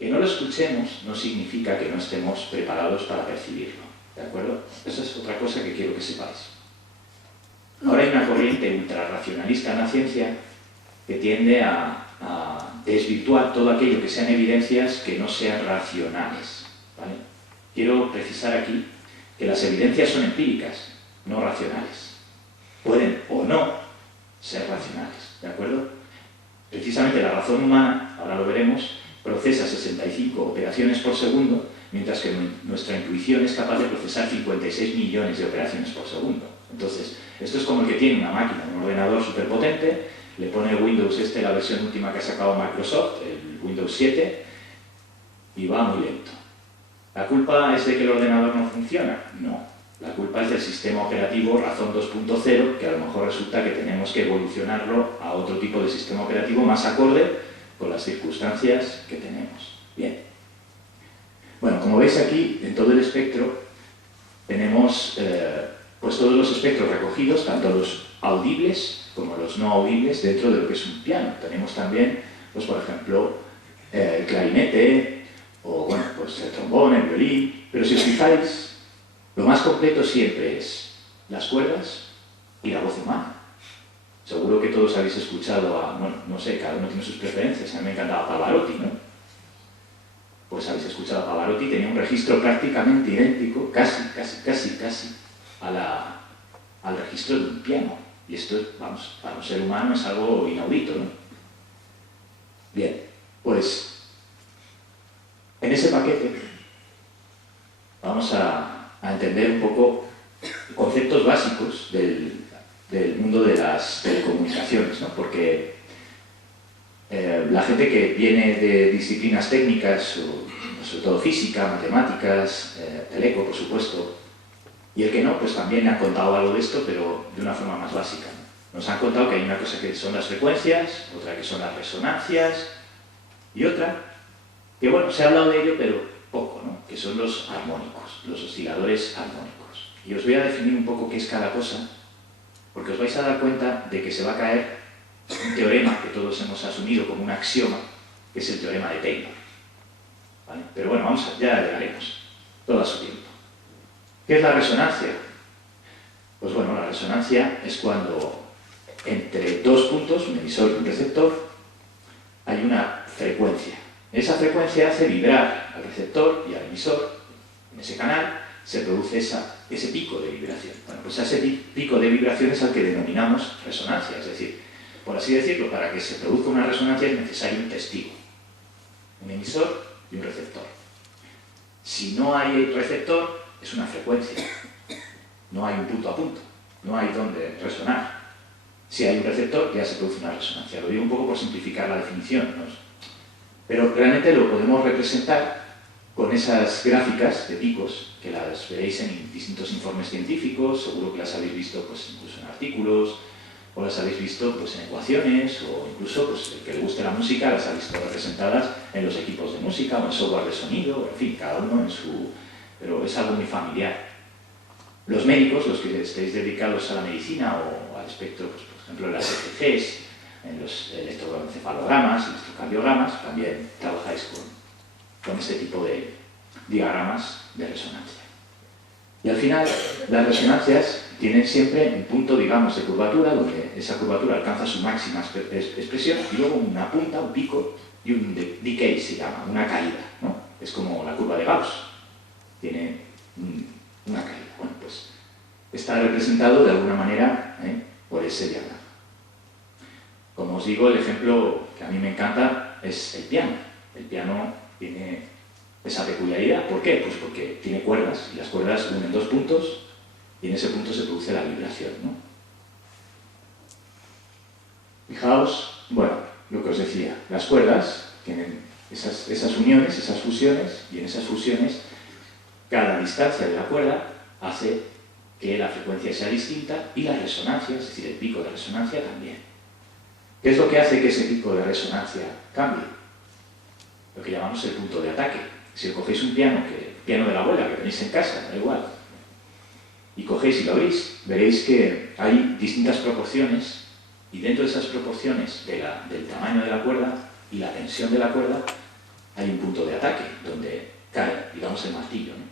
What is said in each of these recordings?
Que no lo escuchemos no significa que no estemos preparados para percibirlo, ¿de acuerdo? Esa es otra cosa que quiero que sepáis. Ahora hay una corriente ultrarracionalista en la ciencia que tiende a desvirtuar todo aquello que sean evidencias que no sean racionales, ¿vale? Quiero precisar aquí que las evidencias son empíricas, no racionales. Pueden o no ser racionales, ¿de acuerdo? Precisamente la razón humana, ahora lo veremos, procesa 65 operaciones por segundo, mientras que nuestra intuición es capaz de procesar 56 millones de operaciones por segundo. Entonces, esto es como el que tiene una máquina, un ordenador superpotente, le pone el Windows la versión última que ha sacado Microsoft, el Windows 7, y va muy lento. ¿La culpa es de que el ordenador no funciona? No. La culpa es del sistema operativo Razón 2.0, que a lo mejor resulta que tenemos que evolucionarlo a otro tipo de sistema operativo más acorde con las circunstancias que tenemos. Bien. Bueno, como veis aquí, en todo el espectro, tenemos pues todos los espectros recogidos, tanto los audibles como los no audibles, dentro de lo que es un piano. Tenemos también, pues por ejemplo, el clarinete, o bueno, pues el trombón, el violín, pero si os fijáis, lo más completo siempre es las cuerdas y la voz humana. Seguro que todos habéis escuchado a, bueno, no sé, cada uno tiene sus preferencias, a mí me encantaba Pavarotti, ¿no? Pues habéis escuchado a Pavarotti, tenía un registro prácticamente idéntico, casi, al registro de un piano. Y esto, vamos, para un ser humano es algo inaudito, ¿no? Bien, pues en ese paquete vamos a entender un poco conceptos básicos del mundo de las telecomunicaciones, ¿no? Porque la gente que viene de disciplinas técnicas, sobre todo física, matemáticas, teleco, por supuesto, y el que no, pues también le han contado algo de esto, pero de una forma más básica, ¿no? Nos han contado que hay una cosa que son las frecuencias, otra que son las resonancias, y otra que, bueno, se ha hablado de ello, pero poco, ¿no? Que son los armónicos, los osciladores armónicos. Y os voy a definir un poco qué es cada cosa, porque os vais a dar cuenta de que se va a caer un teorema que todos hemos asumido como un axioma, que es el teorema de Taylor, ¿vale? Pero bueno, ya llegaremos, todo a su tiempo. ¿Qué es la resonancia? Pues bueno, la resonancia es cuando entre dos puntos, un emisor y un receptor, hay una frecuencia. Esa frecuencia hace vibrar al receptor y al emisor. En ese canal se produce ese pico de vibración. Bueno, pues ese pico de vibración es al que denominamos resonancia. Es decir, por así decirlo, para que se produzca una resonancia es necesario un testigo, un emisor y un receptor. Si no hay receptor, es una frecuencia. No hay un punto a punto. No hay donde resonar. Si hay un receptor, ya se produce una resonancia. Lo digo un poco por simplificar la definición, ¿no? Pero realmente lo podemos representar con esas gráficas de picos, que las veréis en distintos informes científicos, seguro que las habéis visto pues, incluso en artículos, o las habéis visto pues, en ecuaciones, o incluso pues, el que le guste la música las ha visto representadas en los equipos de música, o en software de sonido, en fin, cada uno en su... pero es algo muy familiar. Los médicos, los que estéis dedicados a la medicina o al espectro, pues, por ejemplo, en las ECGs, en los electroencefalogramas, electrocardiogramas, también trabajáis con este tipo de diagramas de resonancia. Y al final, las resonancias tienen siempre un punto, digamos, de curvatura, donde esa curvatura alcanza su máxima expresión, y luego una punta, un pico, y un decay se llama, una caída, ¿no? Es como la curva de Gauss, tiene una caída. Bueno, pues está representado de alguna manera por ese diagrama. Como os digo, el ejemplo que a mí me encanta es el piano. El piano tiene esa peculiaridad. ¿Por qué? Pues porque tiene cuerdas, y las cuerdas unen dos puntos, y en ese punto se produce la vibración, ¿no? Fijaos, bueno, lo que os decía, las cuerdas tienen esas uniones, esas fusiones, y en esas fusiones cada distancia de la cuerda hace que la frecuencia sea distinta y la resonancia, es decir, el pico de resonancia también. ¿Qué es lo que hace que ese pico de resonancia cambie? Lo que llamamos el punto de ataque. Si cogéis un piano de la abuela que tenéis en casa, da igual, y cogéis y lo abrís, veréis que hay distintas proporciones, y dentro de esas proporciones del tamaño de la cuerda y la tensión de la cuerda, hay un punto de ataque donde cae, digamos, el martillo, ¿no?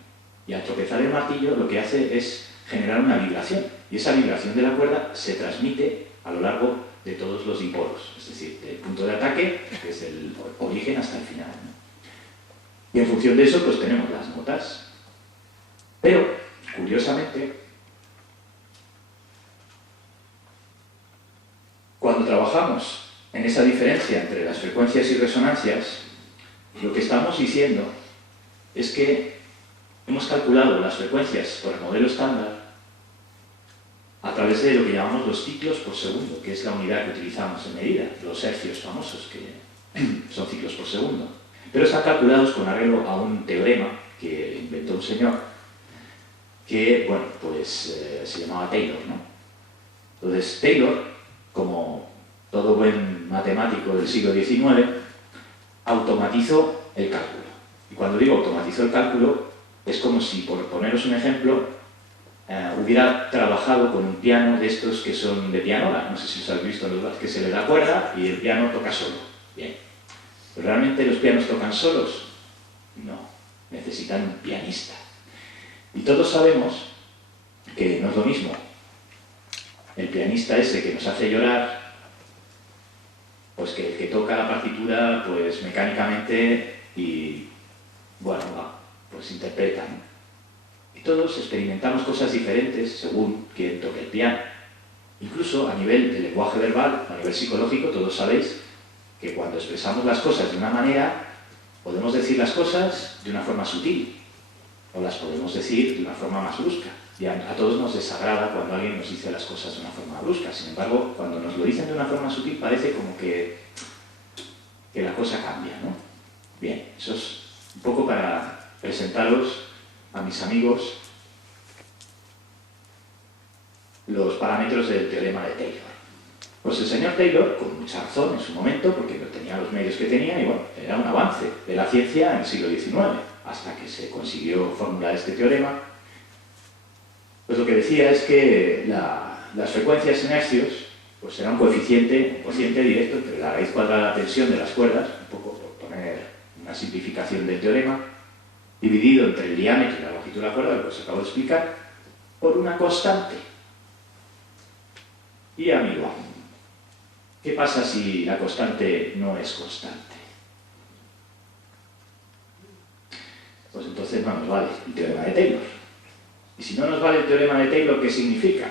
Y al tropezar el martillo lo que hace es generar una vibración, y esa vibración de la cuerda se transmite a lo largo de todos los dipolos, es decir, del punto de ataque, que es el origen, hasta el final, ¿no? Y en función de eso, pues tenemos las notas. Pero, curiosamente, cuando trabajamos en esa diferencia entre las frecuencias y resonancias, lo que estamos diciendo es que hemos calculado las frecuencias por el modelo estándar a través de lo que llamamos los ciclos por segundo, que es la unidad que utilizamos en medida, los hercios famosos, que son ciclos por segundo. Pero están calculados con arreglo a un teorema que inventó un señor que, bueno, pues se llamaba Taylor, ¿no? Entonces, Taylor, como todo buen matemático del siglo XIX, automatizó el cálculo. Y cuando digo automatizó el cálculo, es como si, por poneros un ejemplo, hubiera trabajado con un piano de estos que son de pianola. No sé si os habéis visto los que se le da cuerda y el piano toca solo. Bien. ¿Pero realmente los pianos tocan solos? No. Necesitan un pianista. Y todos sabemos que no es lo mismo el pianista ese que nos hace llorar, pues que el que toca la partitura, pues mecánicamente y, bueno, pues interpreta, ¿no? Y todos experimentamos cosas diferentes según quien toque el piano. Incluso a nivel de lenguaje verbal, a nivel psicológico, todos sabéis que cuando expresamos las cosas de una manera, podemos decir las cosas de una forma sutil, o las podemos decir de una forma más brusca. Y a todos nos desagrada cuando alguien nos dice las cosas de una forma brusca. Sin embargo, cuando nos lo dicen de una forma sutil, parece como que la cosa cambia, ¿no? Bien, eso es un poco para presentaros a mis amigos los parámetros del teorema de Taylor. Pues el señor Taylor, con mucha razón en su momento, porque no tenía los medios que tenía, y bueno, era un avance de la ciencia en el siglo XIX, hasta que se consiguió formular este teorema, pues lo que decía es que las frecuencias en hercios pues era un cociente directo entre la raíz cuadrada de la tensión de las cuerdas, un poco por poner una simplificación del teorema, dividido entre el diámetro y la longitud de la cuerda, lo que os acabo de explicar, por una constante. Y amigo, ¿qué pasa si la constante no es constante? Pues entonces no nos vale el teorema de Taylor. Y si no nos vale el teorema de Taylor, ¿qué significa?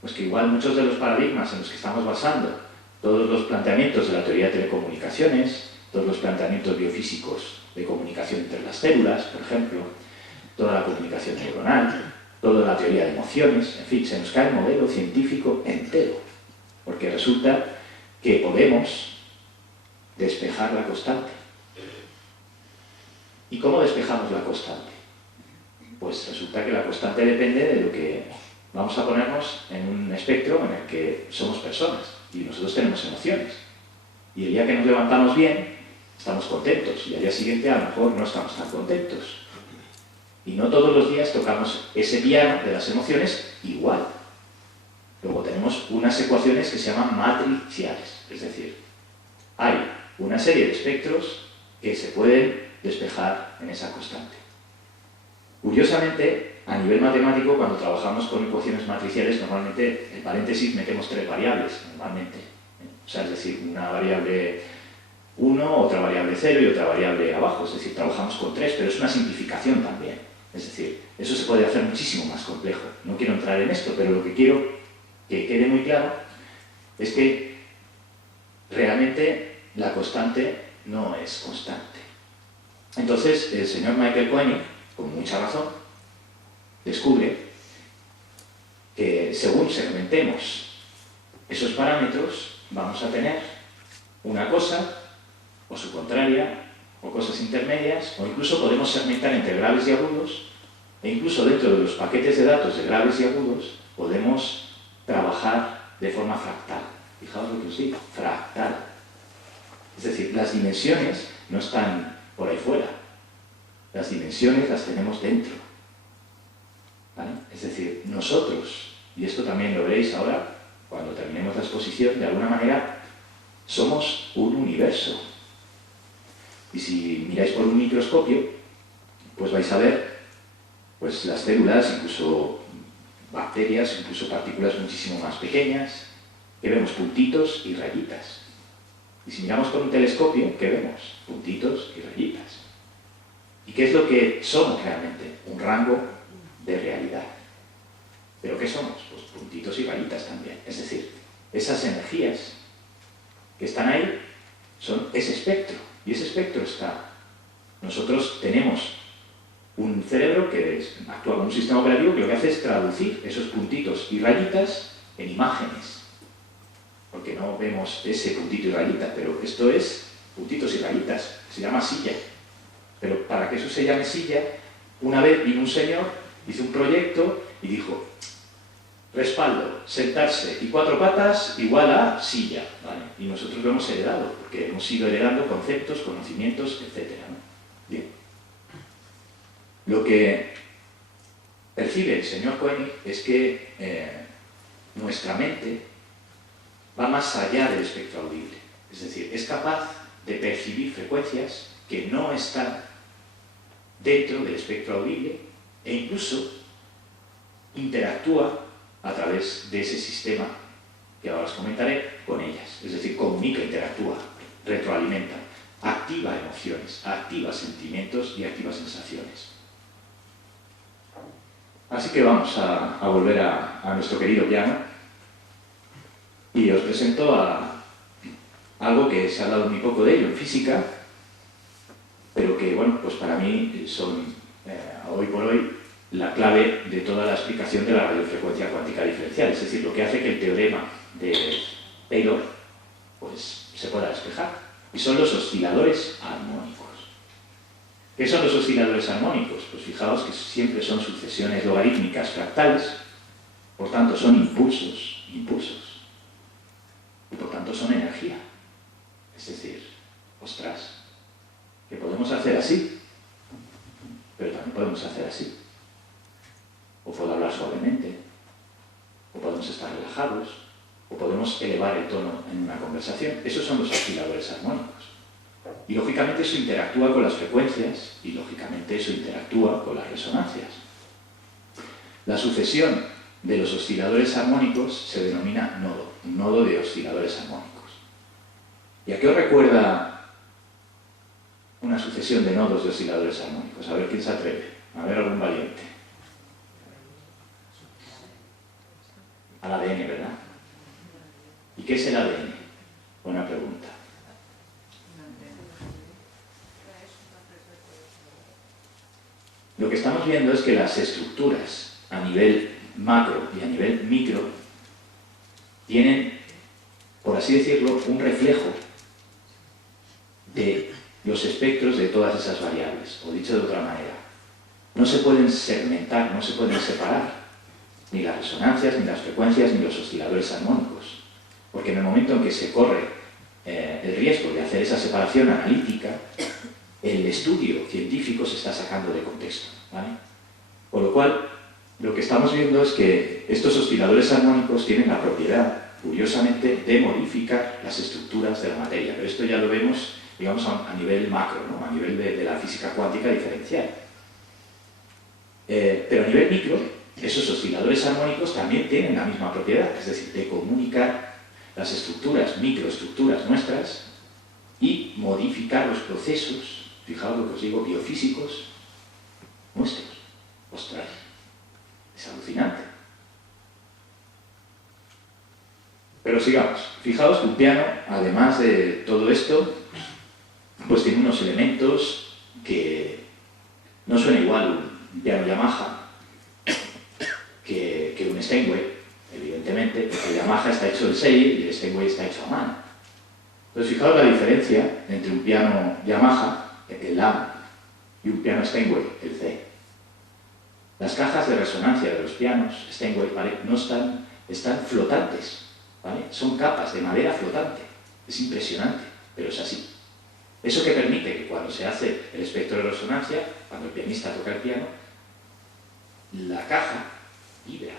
Pues que igual muchos de los paradigmas en los que estamos basando todos los planteamientos de la teoría de telecomunicaciones, todos los planteamientos biofísicos de comunicación entre las células, por ejemplo, toda la comunicación neuronal, toda la teoría de emociones, en fin, se nos cae el modelo científico entero, porque resulta que podemos despejar la constante. ¿Y cómo despejamos la constante? Pues resulta que la constante depende de lo que vamos a ponernos en un espectro en el que somos personas y nosotros tenemos emociones. Y el día que nos levantamos bien, estamos contentos, y al día siguiente a lo mejor no estamos tan contentos. Y no todos los días tocamos ese piano de las emociones igual. Luego tenemos unas ecuaciones que se llaman matriciales, es decir, hay una serie de espectros que se pueden despejar en esa constante. Curiosamente, a nivel matemático, cuando trabajamos con ecuaciones matriciales, normalmente en paréntesis metemos 3 variables, normalmente. O sea, es decir, una variable 1, otra variable 0 y otra variable abajo. Es decir, trabajamos con 3, pero es una simplificación también. Es decir, eso se puede hacer muchísimo más complejo. No quiero entrar en esto, pero lo que quiero que quede muy claro es que realmente la constante no es constante. Entonces, el señor Michael Koenig, con mucha razón, descubre que según segmentemos esos parámetros, vamos a tener una cosa, o su contraria, o cosas intermedias, o incluso podemos segmentar entre graves y agudos, e incluso dentro de los paquetes de datos de graves y agudos, podemos trabajar de forma fractal. Fijaos lo que os digo, fractal. Es decir, las dimensiones no están por ahí fuera. Las dimensiones las tenemos dentro. ¿Vale? Es decir, nosotros, y esto también lo veréis ahora, cuando terminemos la exposición, de alguna manera somos un universo. Y si miráis por un microscopio, pues vais a ver pues, las células, incluso bacterias, incluso partículas muchísimo más pequeñas, que vemos puntitos y rayitas. Y si miramos con un telescopio, ¿qué vemos? Puntitos y rayitas. ¿Y qué es lo que somos realmente? Un rango de realidad. ¿Pero qué somos? Pues puntitos y rayitas también. Es decir, esas energías que están ahí son ese espectro. Y ese espectro está. Nosotros tenemos un cerebro que actúa como un sistema operativo que lo que hace es traducir esos puntitos y rayitas en imágenes. Porque no vemos ese puntito y rayita, pero esto es puntitos y rayitas. Se llama silla. Pero para que eso se llame silla, una vez vino un señor, hizo un proyecto y dijo: respaldo, sentarse y 4 patas igual a silla, ¿vale? Y nosotros lo hemos heredado, porque hemos ido heredando conceptos, conocimientos, etc., ¿no? Bien. Lo que percibe el señor Koenig es que nuestra mente va más allá del espectro audible. Es decir, es capaz de percibir frecuencias que no están dentro del espectro audible e incluso interactúa a través de ese sistema que ahora os comentaré con ellas. Es decir, comunica, interactúa, retroalimenta, activa emociones, activa sentimientos y activa sensaciones. Así que vamos a volver a nuestro querido piano y os presento a algo que se ha hablado muy poco de ello en física, pero que, bueno, pues para mí son, hoy por hoy, la clave de toda la explicación de la radiofrecuencia cuántica diferencial, es decir, lo que hace que el teorema de Taylor pues, se pueda despejar, y son los osciladores armónicos. ¿Qué son los osciladores armónicos? Pues fijaos que siempre son sucesiones logarítmicas fractales, por tanto son impulsos, y por tanto son energía. Es decir, ostras, que podemos hacer así, pero también podemos hacer así. O puedo hablar suavemente, o podemos estar relajados, o podemos elevar el tono en una conversación. Esos son los osciladores armónicos. Y lógicamente eso interactúa con las frecuencias y lógicamente eso interactúa con las resonancias. La sucesión de los osciladores armónicos se denomina nodo, un nodo de osciladores armónicos. ¿Y a qué os recuerda una sucesión de nodos de osciladores armónicos? A ver quién se atreve, a ver algún valiente. Al ADN, ¿verdad? ¿Y qué es el ADN? Buena pregunta. Lo que estamos viendo es que las estructuras a nivel macro y a nivel micro tienen, por así decirlo, un reflejo de los espectros de todas esas variables, o dicho de otra manera, no se pueden segmentar, no se pueden separar ni las resonancias, ni las frecuencias, ni los osciladores armónicos, porque en el momento en que se corre el riesgo de hacer esa separación analítica, el estudio científico se está sacando de contexto, ¿vale? Por lo cual, lo que estamos viendo es que estos osciladores armónicos tienen la propiedad, curiosamente, de modificar las estructuras de la materia, pero esto ya lo vemos, digamos, a nivel macro, ¿no? A nivel de la física cuántica diferencial. Pero a nivel micro, esos osciladores armónicos también tienen la misma propiedad, es decir, de comunicar las estructuras, microestructuras nuestras y modificar los procesos, fijaos lo que os digo, biofísicos nuestros. Ostras, es alucinante. Pero sigamos. Fijaos que un piano, además de todo esto, pues tiene unos elementos que no suena igual un piano Yamaha que un Steinway, evidentemente, porque el Yamaha está hecho en serie y el Steinway está hecho a mano. Entonces, fijaos la diferencia entre un piano Yamaha, el La, y un piano Steinway, el C. Las cajas de resonancia de los pianos Steinway, ¿vale?, no están flotantes, ¿vale? Son capas de madera flotante. Es impresionante, pero es así. Eso que permite que cuando se hace el espectro de resonancia, cuando el pianista toca el piano, la caja vibra.